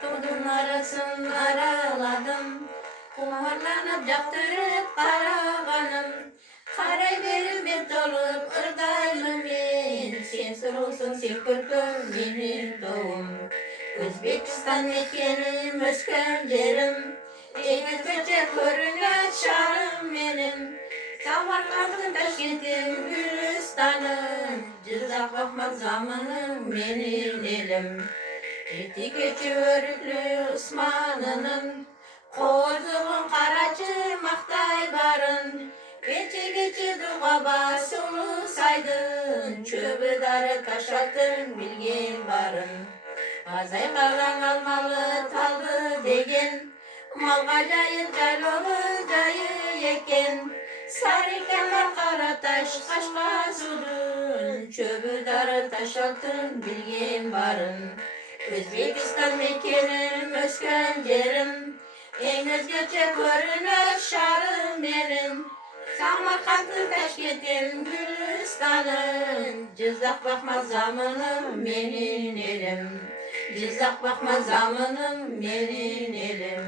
Todun arasın araladım, kumarlanıp yaptırıp karagaным. Karay berim bir dolup ırdaylım men, sen surusun sen körküm benim doğum. Özbekistan mekenim ösken yerim, Eğizgece körüne şarım benim. Samarkand'ın Taşkent'im Gülistan'ım, Cızak bakmak zamanım benim elim. Eti keçi örüklü Osman'ının, Kozuğun karacı Maktay barın. Geçi duğa basılı saydın, Çöbü darı taşaltın bilgen barın. Azay kalan almalı taldı degen, Malga jayı jaylolu jayı eken. Sarıkenler Karataş kaşka sudun, Çöbü darı taşaltın bilgen barın. Özbekistan mekenim ösken yerim, en özgürce görünür şarım benim. Samarkand'ın Taşkent'im Gülistan'ım, Cızak bakma zamanım benim elim. Cızak bakma zamanım benim elim.